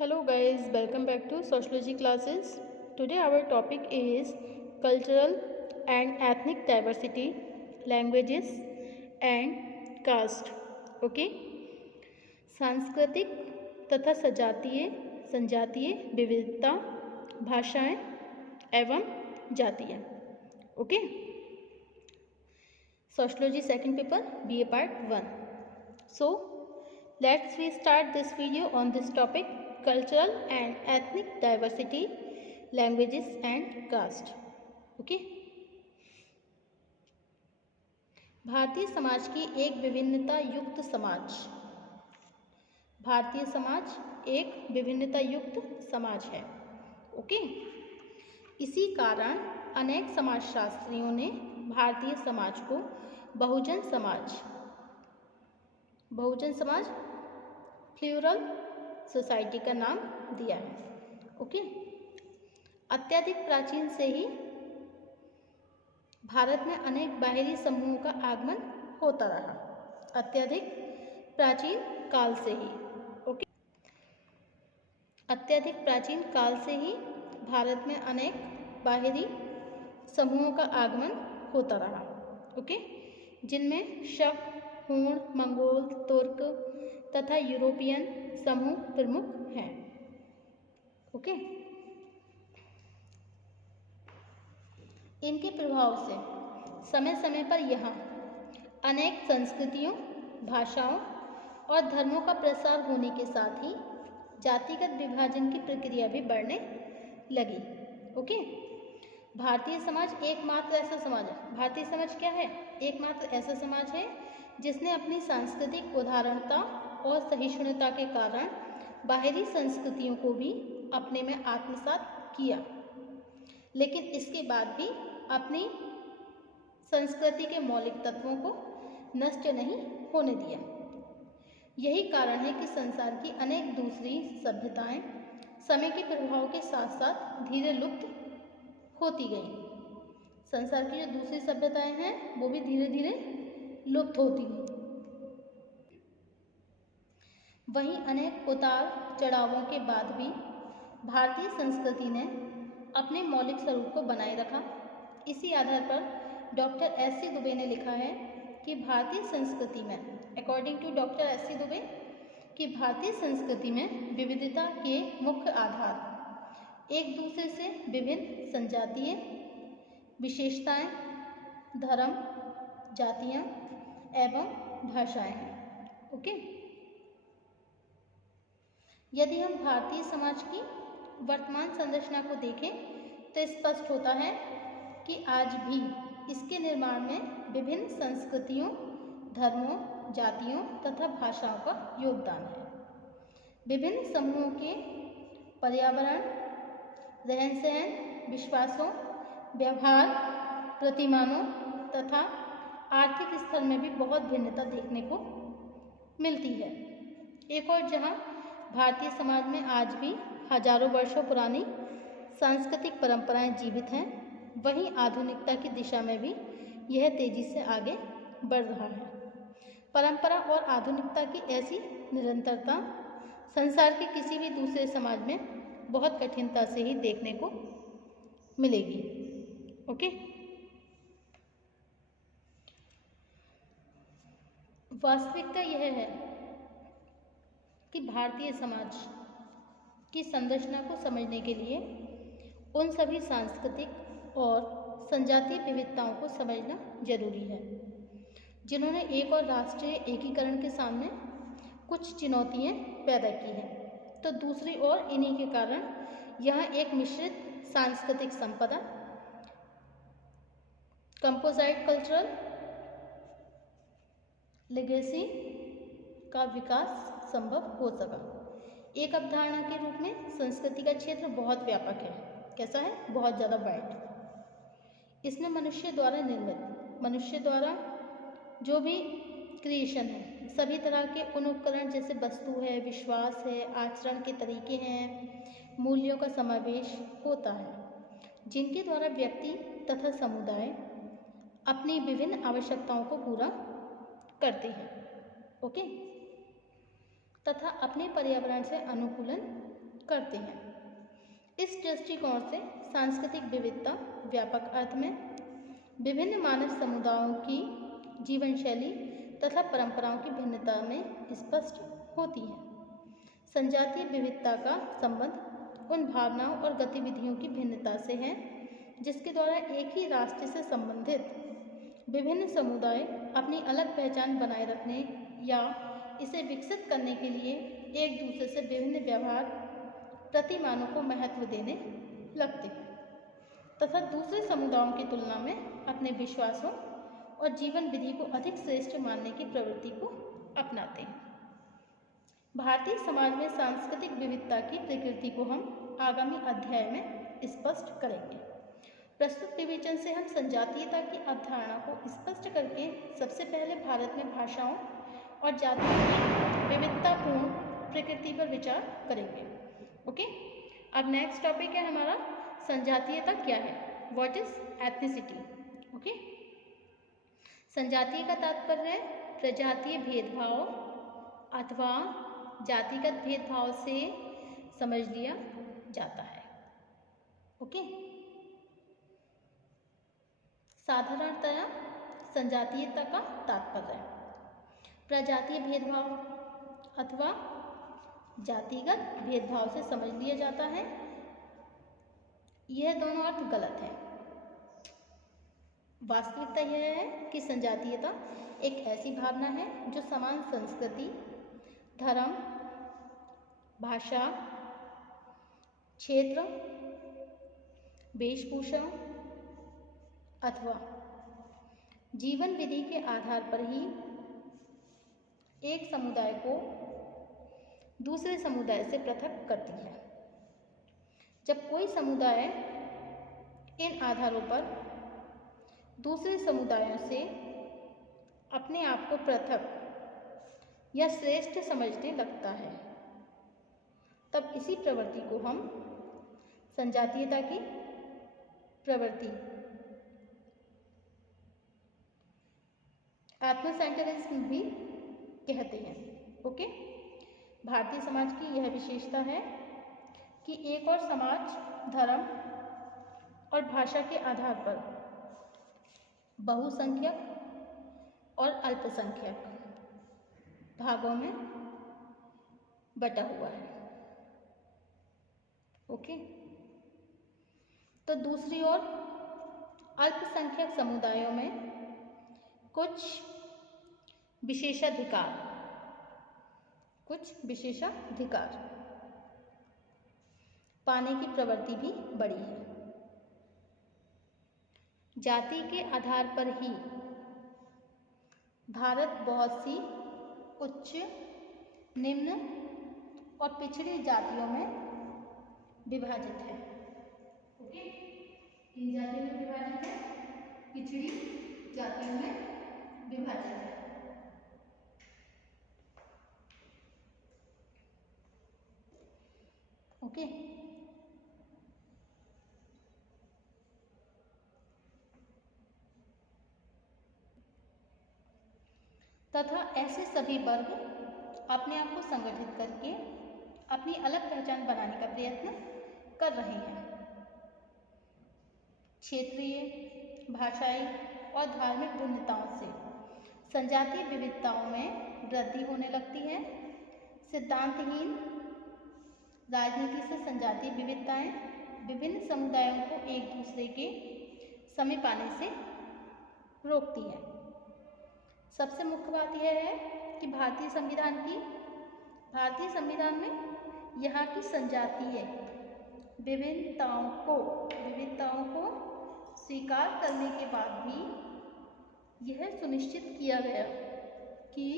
Hello guys, welcome back to sociology classes. Today our topic is cultural and ethnic diversity, languages and caste. Okay? सांस्कृतिक तथा सजातीय संजातीय विविधता, भाषाएं एवं जातियाँ. Okay? Sociology second paper BA part 1. So let's we start this video on this topic, cultural and ethnic diversity, languages and caste. Okay? Bharatiya Samaj की एक विभिन्नता युक्त समाज. भारतीय समाज एक विभिन्नता युक्त समाज है. ओके? इसी कारण अनेक समाजशास्त्रियों ने भारतीय समाज को बहुजन समाज प्लूरल सोसाइटी का नाम दिया है. ओके? अत्यधिक प्राचीन से ही भारत में अनेक बाहरी समूहों का आगमन होता रहा. अत्यधिक प्राचीन काल से ही. ओके? अत्यधिक प्राचीन काल से ही भारत में अनेक बाहरी समूहों का आगमन होता रहा. ओके? जिनमें शक, हूण, मंगोल, तुर्क तथा यूरोपियन समूह प्रमुख हैं. ओके? इनके प्रभाव से समय समय पर यहाँ अनेक संस्कृतियों, भाषाओं और धर्मों का प्रसार होने के साथ ही जातिगत विभाजन की प्रक्रिया भी बढ़ने लगी. ओके? भारतीय समाज एकमात्र ऐसा समाज है. भारतीय समाज क्या है? एकमात्र ऐसा समाज है जिसने अपनी सांस्कृतिक उदारता और सहिष्णुता के कारण बाहरी संस्कृतियों को भी अपने में आत्मसात किया, लेकिन इसके बाद भी अपनी संस्कृति के मौलिक तत्वों को नष्ट नहीं होने दिया. यही कारण है कि संसार की अनेक दूसरी सभ्यताएं समय के प्रभाव के साथ साथ धीरे लुप्त होती गई. संसार की जो दूसरी सभ्यताएं हैं वो भी धीरे धीरे लुप्त होती गई. वहीं अनेक उतार चढ़ावों के बाद भी भारतीय संस्कृति ने अपने मौलिक स्वरूप को बनाए रखा. इसी आधार पर डॉक्टर एस.सी. दुबे ने लिखा है कि भारतीय संस्कृति में, according to doctor S C. Dubey, कि भारतीय संस्कृति में विविधता के मुख्य आधार एक दूसरे से विभिन्न संजातीय विशेषताएं, धर्म, जातियां एवं भाषाएं हैं. ओके? यदि हम भारतीय समाज की वर्तमान संरचना को देखें तो स्पष्ट होता है कि आज भी इसके निर्माण में विभिन्न संस्कृतियों, धर्मों, जातियों तथा भाषाओं का योगदान है. विभिन्न समूहों के पर्यावरण, रहन सहन, विश्वासों, व्यवहार, प्रतिमानों तथा आर्थिक स्तर में भी बहुत भिन्नता देखने को मिलती है. एक और जहां भारतीय समाज में आज भी हजारों वर्षों पुरानी सांस्कृतिक परंपराएं जीवित हैं, वहीं आधुनिकता की दिशा में भी यह तेजी से आगे बढ़ रहा है. परंपरा और आधुनिकता की ऐसी निरंतरता संसार के किसी भी दूसरे समाज में बहुत कठिनता से ही देखने को मिलेगी. ओके? वास्तविकता यह है कि भारतीय समाज की संरचना को समझने के लिए उन सभी सांस्कृतिक और संजातीय विविधताओं को समझना जरूरी है जिन्होंने एक और राष्ट्रीय एकीकरण के सामने कुछ चुनौतियां पैदा की हैं, तो दूसरी ओर इन्हीं के कारण यहाँ एक मिश्रित सांस्कृतिक संपदा, कंपोजिट कल्चरल लेगेसी का विकास संभव हो सका. एक अवधारणा के रूप में संस्कृति का क्षेत्र बहुत व्यापक है. कैसा है? बहुत ज़्यादा वाइड. इसमें मनुष्य द्वारा निर्मित, मनुष्य द्वारा जो भी क्रिएशन है, सभी तरह के उन उपकरण जैसे वस्तु है, विश्वास है, आचरण के तरीके हैं, मूल्यों का समावेश होता है, जिनके द्वारा व्यक्ति तथा समुदाय अपनी विभिन्न आवश्यकताओं को पूरा करते हैं. ओके? तथा अपने पर्यावरण से अनुकूलन करते हैं। इस दृष्टिकोण से सांस्कृतिक विविधता व्यापक अर्थ में विभिन्न मानव समुदायों की जीवन शैली तथा परंपराओं की भिन्नता में स्पष्ट होती है। संजातीय विविधता का संबंध उन भावनाओं और गतिविधियों की भिन्नता से है जिसके द्वारा एक ही राष्ट्र से संबंधित विभिन्न समुदाय अपनी अलग पहचान बनाए रखने या इसे विकसित करने के लिए एक दूसरे से विभिन्न व्यवहार प्रतिमानों को महत्व देने लगते हैं तथा दूसरे समुदायों की तुलना में अपने विश्वासों और जीवन विधि को अधिक श्रेष्ठ मानने की प्रवृत्ति को अपनाते हैं। भारतीय समाज में सांस्कृतिक विविधता की प्रकृति को हम आगामी अध्याय में स्पष्ट करेंगे। प्रस्तुत विवेचन से हम संजातीयता की अवधारणा को स्पष्ट करके सबसे पहले भारत में भाषाओं और जातियों की विविधतापूर्ण प्रकृति पर विचार करेंगे। ओके, अब नेक्स्ट टॉपिक है हमारा संजातीयता क्या है, व्हाट इज एथनिसिटी। ओके, संजातीय का तात्पर्य है प्रजातीय भेदभाव अथवा जातिगत भेदभाव से समझ लिया जाता है। ओके, साधारणतया संजातीयता का तात्पर्य प्रजातीय भेदभाव अथवा जातिगत भेदभाव से समझ लिया जाता है। यह दोनों अर्थ गलत है। वास्तविकता यह है कि संजातीयता एक ऐसी भावना है जो समान संस्कृति, धर्म, भाषा, क्षेत्र, वेशभूषा अथवा जीवन विधि के आधार पर ही एक समुदाय को दूसरे समुदाय से पृथक करती है। जब कोई समुदाय इन आधारों पर दूसरे समुदायों से अपने आप को पृथक या श्रेष्ठ समझने लगता है, तब इसी प्रवृत्ति को हम संजातीयता की प्रवृत्ति एथनोसेंट्रिज्म भी कहते हैं। ओके, भारतीय समाज की यह विशेषता है कि एक और समाज धर्म और भाषा के आधार पर बहुसंख्यक और अल्पसंख्यक भागों में बटा हुआ है। ओके, तो दूसरी ओर अल्पसंख्यक समुदायों में कुछ विशेषाधिकार पाने की प्रवृत्ति भी बढ़ी है। जाति के आधार पर ही भारत बहुत सी उच्च, निम्न और पिछड़ी जातियों में विभाजित है। ओके, किन जातियों में विभाजित है? पिछड़ी जातियों में विभाजित है। ओके, तथा ऐसे सभी वर्ग अपने आप को संगठित करके अपनी अलग पहचान बनाने का प्रयत्न कर रहे हैं। क्षेत्रीय, भाषाई और धार्मिक भिन्नताओं से संजातीय विविधताओं में वृद्धि होने लगती है। सिद्धांतहीन राजनीति से संजातीय विविधताएं विभिन्न समुदायों को एक दूसरे के समीप आने से रोकती है। सबसे मुख्य बात यह है कि भारतीय संविधान में यहाँ की संजातीय विभिन्नताओं को स्वीकार करने के बाद भी यह सुनिश्चित किया गया कि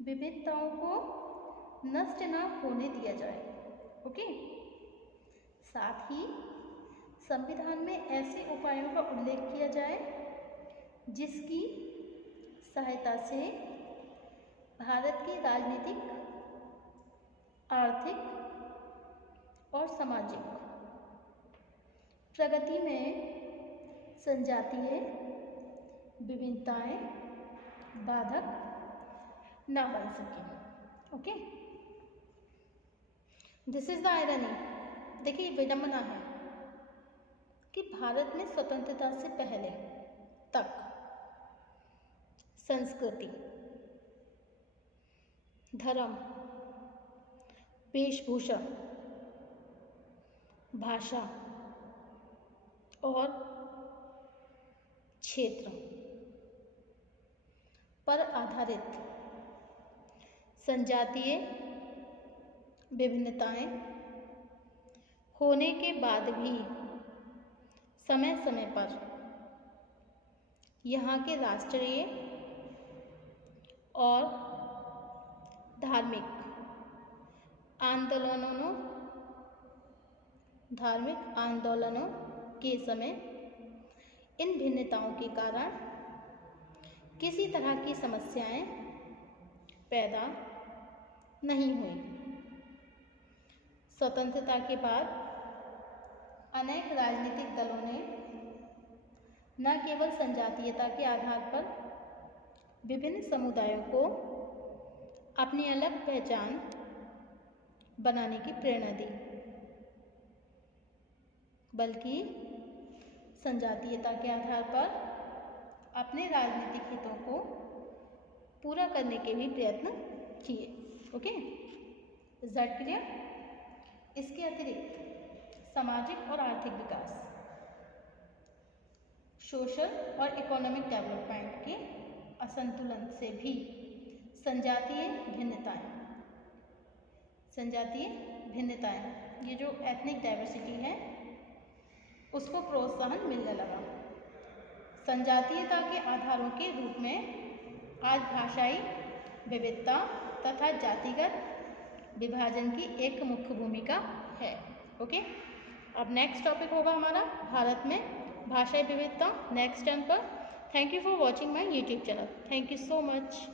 विविधताओं को नष्ट न होने दिया जाए। ओके, साथ ही संविधान में ऐसे उपायों का उल्लेख किया जाए जिसकी सहायता से भारत की राजनीतिक, आर्थिक और सामाजिक प्रगति में संजातीय विभिन्नताएं बाधक न बन सकें। Okay, this is the irony. देखिए विडंबना है कि भारत में स्वतंत्रता से पहले तक संस्कृति, धर्म, वेशभूषा, भाषा और क्षेत्र पर आधारित संजातीय विभिन्नताएं होने के बाद भी समय समय पर यहाँ के राष्ट्रीय और धार्मिक आंदोलनों के समय इन भिन्नताओं के कारण किसी तरह की समस्याएं पैदा नहीं हुई। स्वतंत्रता के बाद अनेक राजनीतिक दलों ने न केवल संजातीयता के आधार पर विभिन्न समुदायों को अपनी अलग पहचान बनाने की प्रेरणा दी, बल्कि संजातीयता के आधार पर अपने राजनीतिक हितों को पूरा करने के भी प्रयत्न किए। Okay, is that clear? इसके अतिरिक्त सामाजिक और आर्थिक विकास, सोशल और इकोनॉमिक डेवलपमेंट के असंतुलन से भी संजातीय भिन्नताएं, ये जो एथनिक डाइवर्सिटी है उसको प्रोत्साहन मिलने लगा। संजातीयता के आधारों के रूप में आज भाषाई विविधता तथा जातिगत विभाजन की एक मुख्य भूमिका है। ओके, अब नेक्स्ट टॉपिक होगा हमारा भारत में भाषाई विविधता नेक्स्ट टाइम पर। Thank you for watching my YouTube channel. Thank you so much.